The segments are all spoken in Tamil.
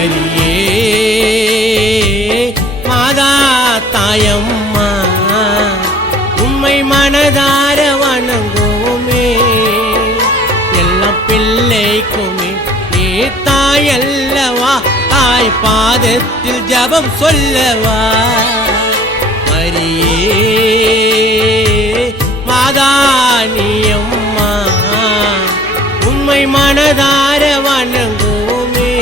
மரியே மாதா தாயம்மா உம்மை மனதார வணங்குவோமே. எல்லா பிள்ளைக்குமே நீ தாயல்லவா, தாய் பாதத்தில் ஜபம் சொல்லவா. மரியே மாதா நீயம்மா உம்மை மனதார வணங்குவோமே.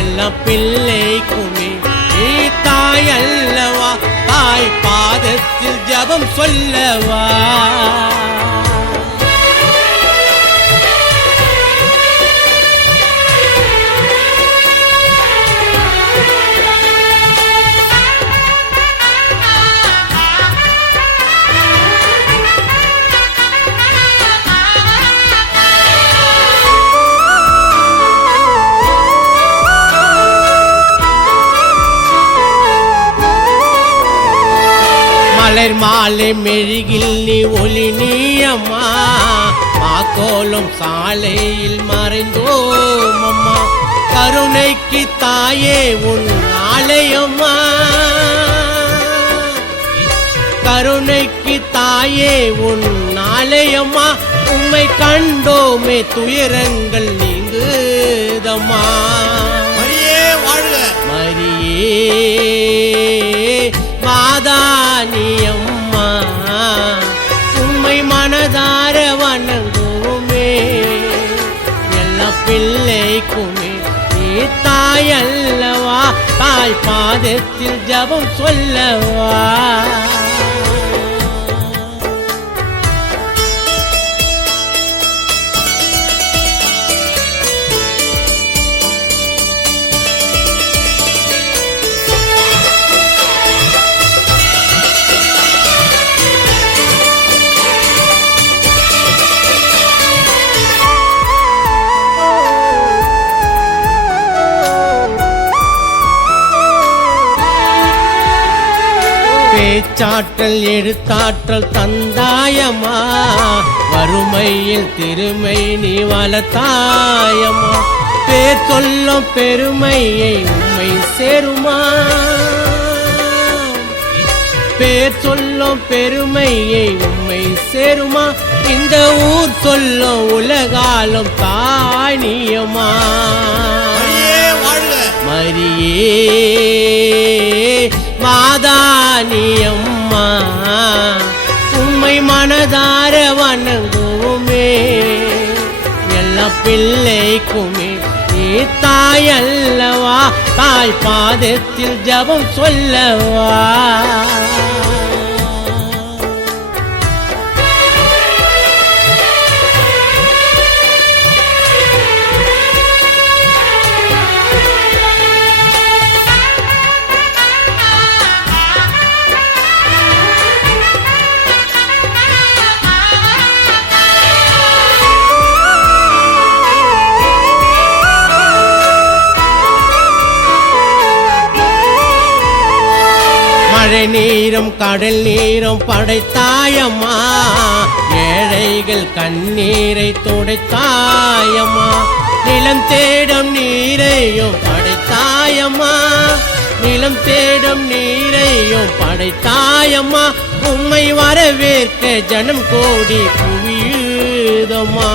எல்லா பிள்ளைக்குமே நீ தாய் அல்லவா, தாய் பாதத்தில் ஜபம் சொல்லவா. மலர் மாலை மெழுகில் நீ ஒளி நீயம்மா, மாக்கோலம் சாலையில் மறைந்தோம் அம்மா. கருணைக்கு தாயே உன் ஆலயம்மா, கருணைக்கு தாயே உன் ஆலயம்மா. உம்மை கண்டோமே துயரங்கள் நீங்குதம்மா. மரியே வாழ்க. மரியே மாதா நீயம்மா உம்மை மனதார வணங்குவோமே. எல்லா பிள்ளைக்குமே நீ தாய் அல்லவா, தாய் பாதத்தில் ஜபம் சொல்லவா. பேச்சாற்றல் எழுத்தாற்றல் தந்தாயம்மா, வறுமையில் திருமை நீ வளர்த்தாயம்மா. பேர் சொல்லும் பெருமையை உம்மை சேருமா, பேர் சொல்லும் பெருமையை உம்மை சேருமா. இந்த ஊர் சொல்லும் உலகாலும் தாய் நீயம்மா. மரியே மாதா நீயம்மா உம்மை மனதார வணங்குவோமே. எல்லா பிள்ளைக்குமே நீ தாய் அல்லவா, தாய் பாதத்தில் ஜபம் சொல்லவா. மழை நீரும் கடல் நீரும் படைத்தாயம்மா, ஏழைகள் கண்ணீரை துடைத்தாயம்மா. நிலம் தேடும் நீரையும் படைத்தாயம்மா, நிலம் தேடும் நீரையும் படைத்தாயம்மா. உம்மை வரவேற்க ஜனம் கோடி குவியுதம்மா.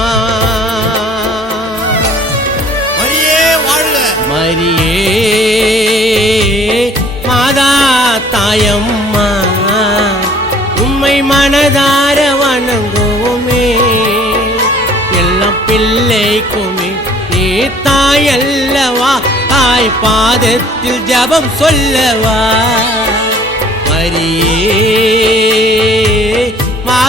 மரியே வாழ்க. மரியே மாதா தாயம்மா உம்மை மனதார வணங்குவோமே. எல்லா பிள்ளைக்குமே நீ தாய் அல்லவா, தாய் பாதத்தில் ஜபம் சொல்லவா. மரியே மாதா